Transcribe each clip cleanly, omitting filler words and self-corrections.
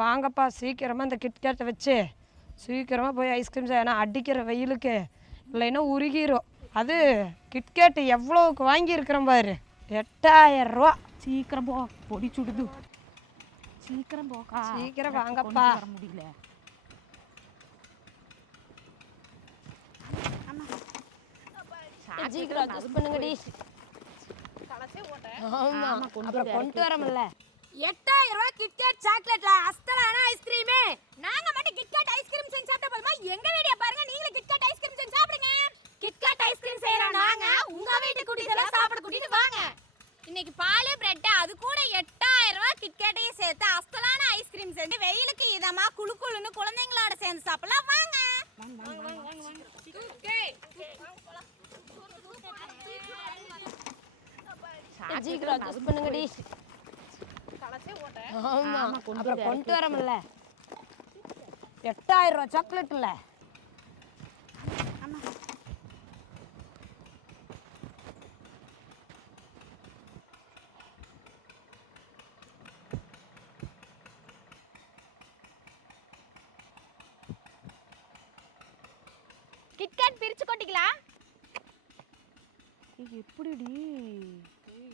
வாங்கப்பா சீக்கிரமாக இந்த கிட்கேட்டை வச்சு சீக்கிரமாக போய் ஐஸ்கிரீம் ஏன்னா அடிக்கிற வெயிலுக்கு இல்லைன்னா உருகிரும். அது கிட்கேட்டு எவ்வளோக்கு வாங்கியிருக்கிறேன் பாரு, 8000 ரூபா. சீக்கிரம் போ, பொடி சுடுது. சீக்கிரம் போக்கா, சீக்கிரம் வாங்கப்பா. வர முடியல. சீக்கிரம் அட்ஜஸ்ட் பண்ணுங்கடி. ஆமா அப்புறம் கொண்டு வரமில்ல. 8000 ரூபாய் கிட்கேட் சாக்லேட்ல அஸ்தலான ஐஸ்கிரீம். நாங்க மட்டும் கிட்கேட் ஐஸ்கிரீம் செஞ்சு சாப்பிட்டா போதுமா? எங்க வீடியோ பாருங்க, நீங்களும் கிட்கேட் ஐஸ்கிரீம் செஞ்சு சாப்பிடுங்க. கிட்கேட் ஐஸ்கிரீம் செய்யறோம் நாங்க, உங்க வீட்டுக்கு கூட்டிட்டு சாப்பிட கூட்டிட்டு வாங்க. இன்னைக்கு பால் பிரெட் அது கூட 8000 ரூபாய் கிட்கேட்டையும் சேர்த்து அஸ்தலான ஐஸ்கிரீம் செஞ்சு வெயிலுக்கு இதமா குளு குளுன்னு குழந்தைங்களோட சேர்ந்து சாப்பிடலாம் வாங்க. சீக்கிரம் அட்ஜஸ்ட் பண்ணுங்கடி. ஆமா அப்புறம் கொண்டு வரமில்ல. 8000 ரூபா சாக்லேட் இல்ல. கிட்கேட் பிரிச்சு கொட்டிக்கலாம். எப்படிடி?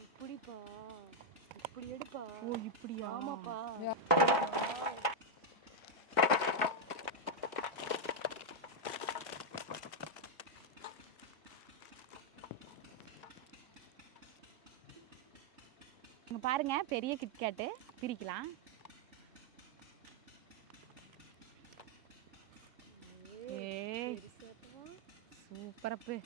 இப்படிப்பா, இப்படி எடுப்பா. ஓ இப்படியா? ஆமாப்பா. இங்க பாருங்க, பெரிய கிட்கேட்டு பிரிக்கலாம். ஏய் சூப்பரப்பு.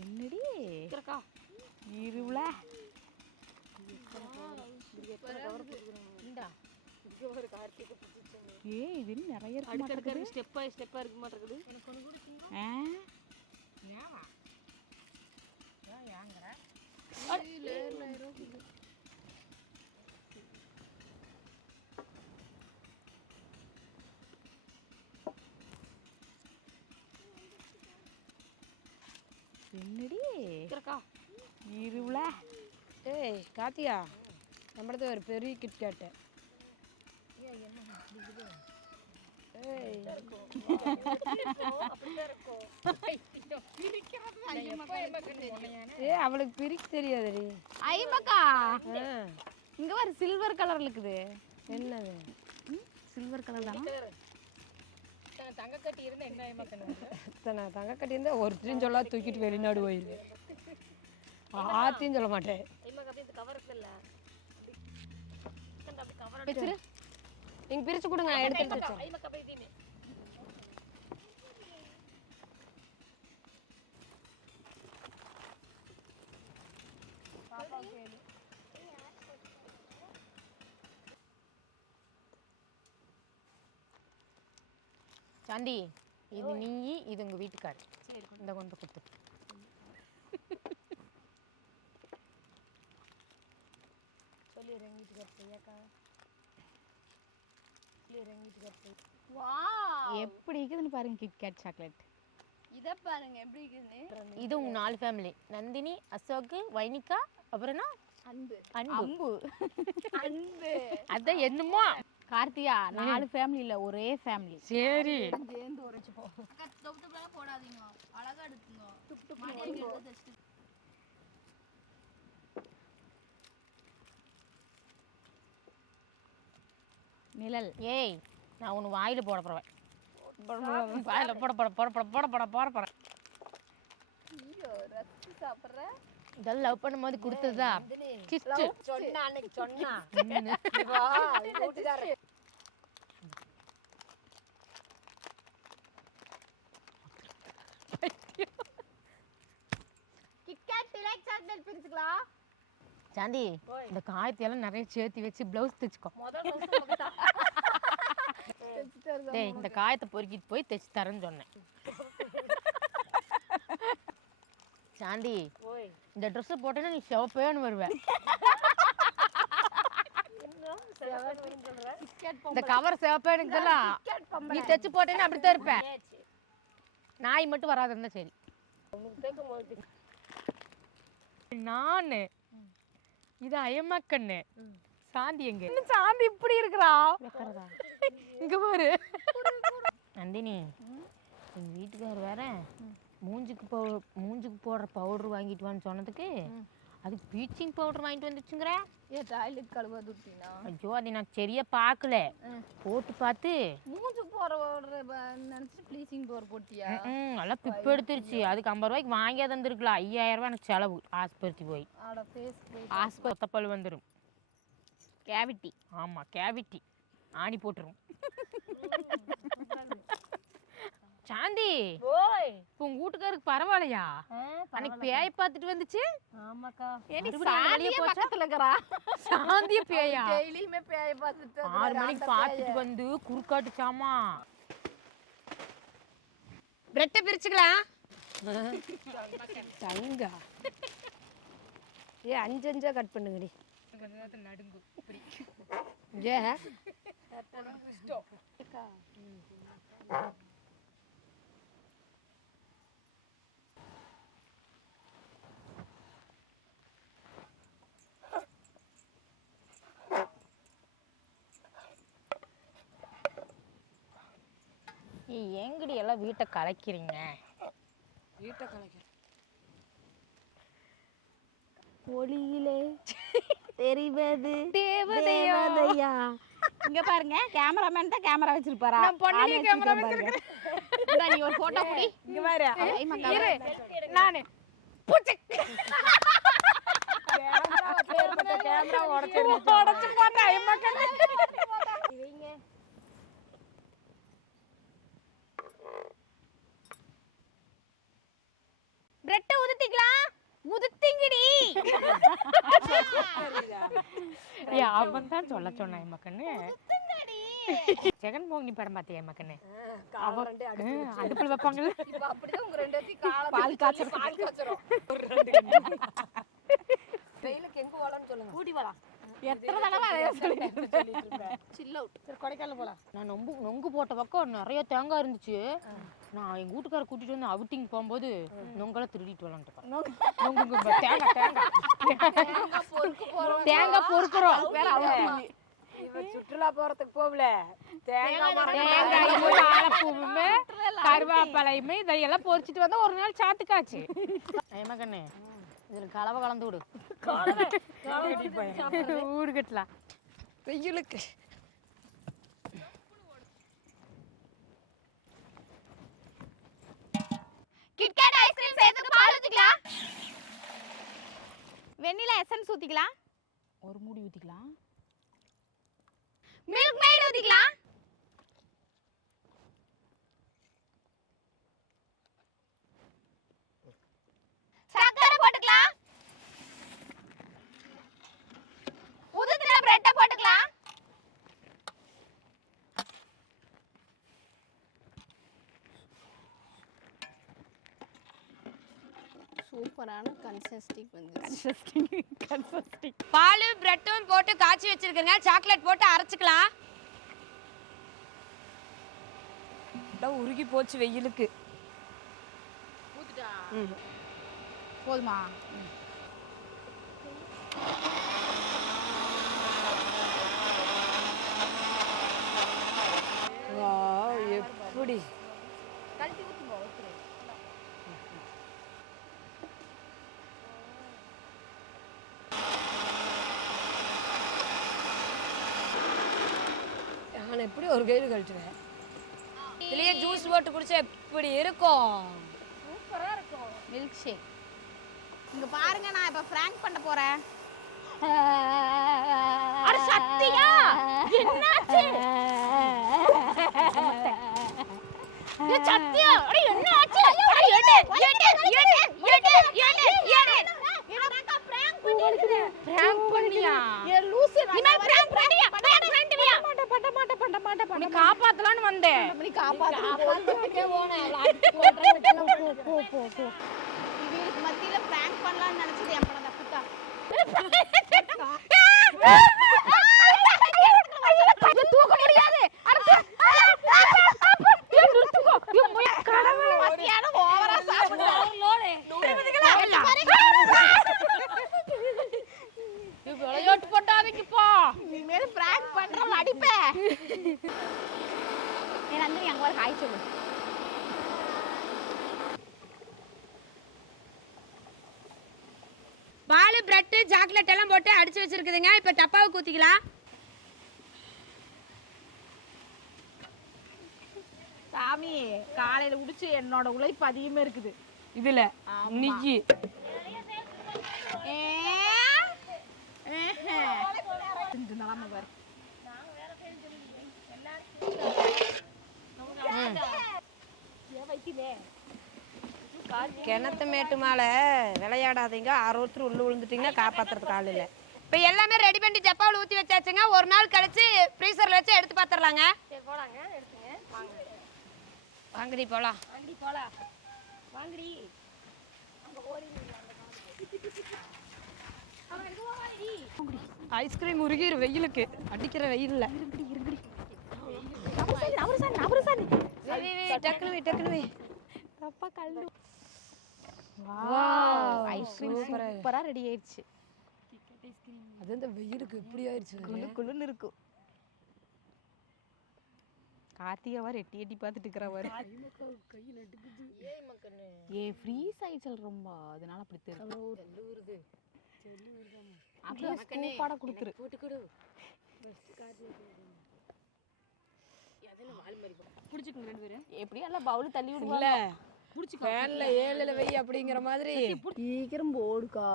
என்னடி இருவுல ஏய் இது நிறைய இருக்கு. ஸ்டெப்பா இருக்க மாட்டேங்குது. என்னடி இருவுல? ஏய் காத்தியா, நம்மளது ஒரு பெரிய கிட்கேட்டு. அவளுக்கு பிரிக்க தெரியாதுடி. ஐமக்கா இங்க ஒரு சில்வர் கலர்ல இருக்குது. என்னது? சில்வர் கலர் தானா? தங்க கட்டி இருந்தா ஒருத்தரையும் சொல்ல தூக்கிட்டு வெளிநாடு போயிரு. ஆத்தியும் சொல்ல மாட்டேன். நீங்க பிரிச்சு கொடுங்க, எடுத்து வச்சேன். சாந்தி, இது நீ, இது உங்க வீட்டுக்காரு. இந்த கொண்டு கொடுத்து. எப்படி இருக்குதுன்னு பாருங்க கிட்கேட் சாக்லேட். இத பாருங்க எப்படி இருக்குன்னு. இது உங்க 4 ஃபேமிலி, நந்தினி, அசோக், வைனிகா, அப்புறம் அன்பு. அம்பு அன்பு அதான் என்னமோ. கார்த்தியா 4 ஃபேமிலி இல்ல, ஒரே ஃபேமிலி. சரி சேர்ந்து உரைச்சு போ. தொப்புலாம் போடாதீங்க, அழகா எடுத்துங்க. நிழல். ஏய், நான் உன் வாயில போட போறேன். வாயில போட. ஐயோ ரசி சாப்பிடுற. இதெல்லாம் லவ் பண்ணும்போது கொடுத்ததா கிஸ்ட். சொன்னா அன்னைக்கு சொன்னா. கிட்கேட் டிலைட் சாக்லேட் பிரிச்சுக்கலாம். சாந்தி, இந்த காயத்தையெல்லாம் நிறைய சேர்த்து வச்சு பிளவுஸ் தைச்சுக்கோ. டேய், இந்த காயத்தை பொறுக்கிட்டு போய் தைச்சு தரேன்னு சொன்னேன். சாந்தி, இந்த ட்ரெஸ் போட்டேன்னா நீ சிவப்பேன்னு வருவேன். இந்த கவர் சிவப்பேன்னு சொல்லலாம். நீ தைச்சு போட்டேன்னா அப்படித்தான் இருப்பேன். நாய் மட்டும் வராது இருந்தா சரி. நானு இது அயம்மா கண்ணு. சாந்தி எங்க? சாந்தி இப்படி இருக்கிறா. இங்க பாரு நந்தினி, எங்க வீட்டுக்காரர் வேற மூஞ்சுக்கு போடுற பவுடர் வாங்கிட்டு வான்னு சொன்னதுக்கு அதுக்கு ப்ளீச்சிங் பவுடர் வாங்கிட்டு வந்துச்சுங்கிற. டாய்லெட் கழுவ துட்டினா ஐயோ அதை நான் சரியா பார்க்கல, போட்டு பார்த்து மூஞ்சு போற நினைச்சு ப்ளீச்சிங் பவுடர் போட்டியா? நல்லா பிப்பு எடுத்துருச்சு. அதுக்கு 50 ரூபாய்க்கு வாங்கியா தந்துருக்கலாம். 5000 ரூபாய் எனக்கு செலவு. ஆஸ்பத்திரி போய் ஆஸ்பத்திரி பல் வந்துடும். கேவிட்டி. ஆமா கேவிட்டி ஆணி போட்டுரும். சாந்தி இப்போ உங்க வீட்டுக்காருக்கு பரவாயில்லையா? அன்னைக்கு பேய் பார்த்துட்டு வந்துச்சு. ஆமாக்கா. பக்கத்துல இருக்கறா சாந்திய பேயா? டெய்லியுமே பேய் பார்த்துட்டு 6 மணிக்கு பார்த்துட்டு வந்து குறுக்காட்டுச்சாமா. பிரெட்டை பிரிச்சுக்கலாம். தங்கா ஏ 5 கட் பண்ணுங்கடி. நடுங்கு ஏ எங்கடி எல்லாம் வீட்டை கலைக்கிறீங்க? வீட்டை கலைக்கிறேன். ஒளியிலே தெரிவது தேவதையா. இங்க பாருங்க, கேமராமேன் தான் கேமரா வச்சிருப்பாரா? நான் பொண்ணுலயே கேமரா வச்சிருக்கேன். நீ ஒரு போட்டோ புடி. இங்க பாரு. இரு நானு புடி. கேமரா உடைச்சு போட்டா அம்மா கண்ணு. இவங்க பிரெட் உதுத்திக்கலாம். உதுத்திங்கடி. அவன் தான் சொல்ல சொன்னான் அம்மா கண்ணு. ஜெகன்மோகினி படம் பார்த்தியா அம்மா கண்ணு? அடுப்புல வைப்பாங்கல்ல. இப்ப அப்படியே உங்க ரெண்டு பேத்தையும் காலை பால் காய்ச்சறோம். வெயிலுக்கு எங்க போலாம்னு சொல்லுங்க. கூடி வரலாம். எத்தனை தடவை அதைய சொல்லிட்டு இருப்பேன். Chill out. சரி கொடைக்கானல் போலாம். நான் நொங்கு போட்ட பக்கம் நிறைய தேங்காய் இருந்துச்சு. நான் எங்க வீட்டுக்கார கூட்டிட்டு வந்து அவுட்டிங் போகும்போது நொங்கெல்லாம் திருடிட்டு வரலான்ட்டு. நொங்கு தேங்காய் பொறுக்கிறோம். இவ சுற்றுலா போறதுக்கு போகல. தேங்காயும் வாழைப்பூவுமே கருவேப்பிலையுமே இதையெல்லாம் பொறிச்சிட்டு வந்தா ஒரு நாள் சாத்துக்காச்சு. ஏமா கண்ணு இதுல கலவை கலந்து விடு. ஊடு கட்டலாம் வெயிலுக்கு. கிட்கேட் ஐஸ்கிரீம் சேர்த்து பால் ஊத்திக்கலாம். Vanilla essence ஊத்திக்கலாம். ஒரு மூடி ஊத்திக்கலாம். Milk mat ஊத்திக்கலாம். சக்கரை போட்டுக்கலாம். உதுத்துற பிரெட் போட்டுக்கலாம். சூப்பரான கன்சிஸ்டன்சி வந்து. பால் பிரெட்டும் போட்டு காய்ச்சி வச்சிருக்கேங்க. சாக்லேட் போட்டு அரைச்சுக்கலாம். உருகி போச்சு வெயிலுக்கு. ஊத்துடா. போதுமா? வாவ் எப்படி கழட்டி ஊத்துங்க. ஊத்துறேன். நான் எப்படி ஒரு கையில் கழிச்சுவேன். இதுலயே ஜூஸ் போட்டு குடிச்சா எப்படி இருக்கும்? சூப்பரா இருக்கும். Milk shake. இங்க பாருங்க, நான் இப்ப பிராங்க் பண்ண போறேன். அட சத்தியா என்னாச்சு? ஏ சத்தியா அட என்னாச்சு? அட எடு எனக்கு பிராங்க் பண்ணிருக்கேன். பிராங்க் பண்ணியா? ஏ லூசு. நீ மேல பிராங்க் பண்ணியா? பண்ணியா? பண்ண மாட்டேன். நீ காப்பாத்தலான்னு வந்தேன். நீ காப்பாத்துறதுக்கே ஓனே போ. இவங்களுக்கு மத்தியில பிராங்க் பண்ணலாம்னு நினைச்சது என் படம் தப்புதா. தூக்க முடியாது. கடவுளே மத்தியான ஓவரா சாப்பிடுறாங்க. எது பிராங்க் பண்றோம் அடிப்பேன். ஏன் நந்தினி அங்க வர ஹாய் சொல்லு. பால் பிரெட் சாக்லேட் எல்லாம் போட்டு அடிச்சு வச்சிருக்குதுங்க. இப்போ டப்பாவை ஊத்திக்கலாம். சாமி காலையில உடிச்சு என்னோட உழைப்பு அதிகமே இருக்குது இதுல இன்னைக்கு கிணத்து மேட்டு மேல விளையாடாதீங்க. ஒருத்தர் உள்ள விழுந்துட்டீங்கன்னா காப்பாத்துறதுக்கு ஆள் இல்லை. இப்போ எல்லாமே ரெடி பண்ணி டப்பாவில் ஊற்றி வச்சாச்சுங்க. ஒரு நாள் கழிச்சு ஃப்ரீசரில் வச்சு எடுத்து பார்த்துடலாங்க. போலாங்க, எடுத்துங்க. வாங்க வாங்கடி போகலாம். வாங்கடி போலாம். வாங்கடி. ஐஸ்கிரீம் உருகிற வெயிலுக்கு அடிக்கிற வெயில்ல டக்குனு ஐஸ்கிரீம் சூப்பரா ரெடி ஆயிடுச்சு. அது இந்த வெயிலுக்கு எப்படி ஆயிடுச்சு. குளுன்னு இருக்கும். கார்த்திகாவா எட்டி பார்த்துட்டு இருக்கிறவர். ஏ ஃப்ரீஸ் ஆயிடுச்சு ரொம்ப, அதனால அப்படி தெரியுது. அப்படியே ஸ்கூப்பாட கொடுத்துரு. புடிச்சுக்குங்க ரெண்டு பேரும். எப்படி எல்லாம் பவுல் தள்ளி விடுவாங்க. ஃபேன்ல 7ல வை அப்படிங்கிற மாதிரி. சீக்கிரம் போடுக்கா.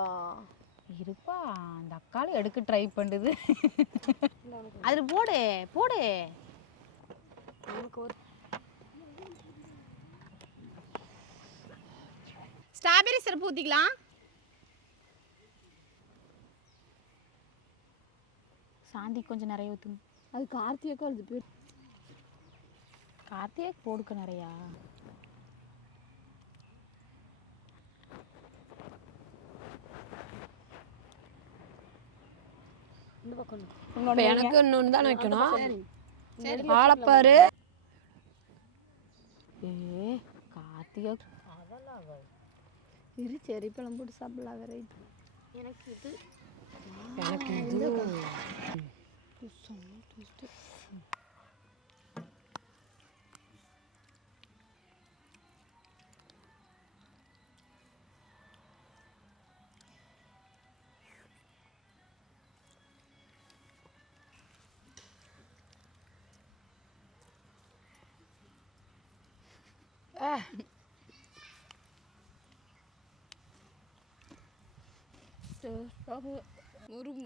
இருப்பா அந்த அக்கால எடுக்க ட்ரை பண்ணுது. அதுல போடு போடு. Strawberry syrup ஊத்திக்கலாம். சாந்தி கொஞ்சம் நிறைய ஊத்துங்க. அது கார்த்திகா அது பேர். கார்த்திகா போடுக்க நிறையா. எனக்கு இன்னொன்று தான் வைக்கணும். ஆளப்பாரு. கார்த்திகா இரு செரி பழம் போட்டு சாப்பிடலாம். வேற எனக்கு இது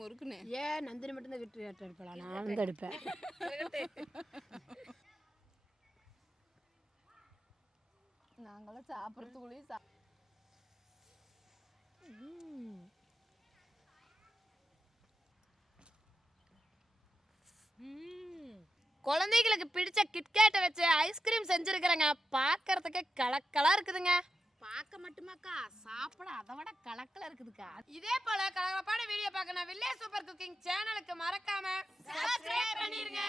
முறுக்குன்னு. ஏன் நந்தினி மட்டும்தான் விட்டு எடுப்பலாம், நானும் தான் எடுப்பேன். நாங்களாம் சாப்பிட்றதுக்குள்ளேயும் குழந்தைகளுக்கு பிடிச்ச கிட்கேட்டை வச்சு ஐஸ்கிரீம் செஞ்சுருக்கிறேங்க. பார்க்கறதுக்கு கலக்கலா இருக்குதுங்க. பார்க்க மட்டுமாக்கா, சாப்பிட அதை விட கலக்கல இருக்குதுக்கா. இதே போல கலகலப்பான வீடியோ பார்க்கணும் வில்லேஜ் சூப்பர் குக்கிங் சேனலுக்கு மறக்காம சப்ஸ்கிரைப் பண்ணிருங்க.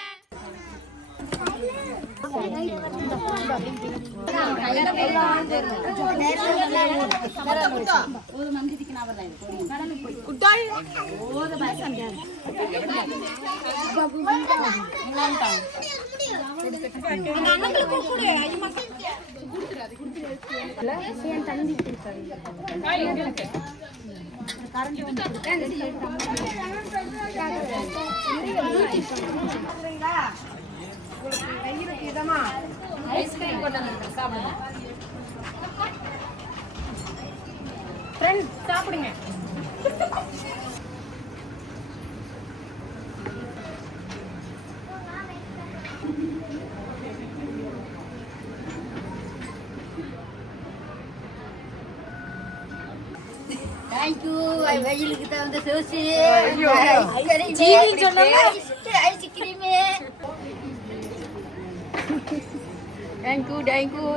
வெயிலுக்கு இதமா ஐஸ்கிரீம் கொண்டு வந்து சாப்பிடுங்க. ஃப்ரெண்ட்ஸ் சாப்பிடுங்க. தேங்க்யூ. வெயிலுக்கு தகுந்த சோசி ஐஸ்கிரீமு. தேங்க்யூ.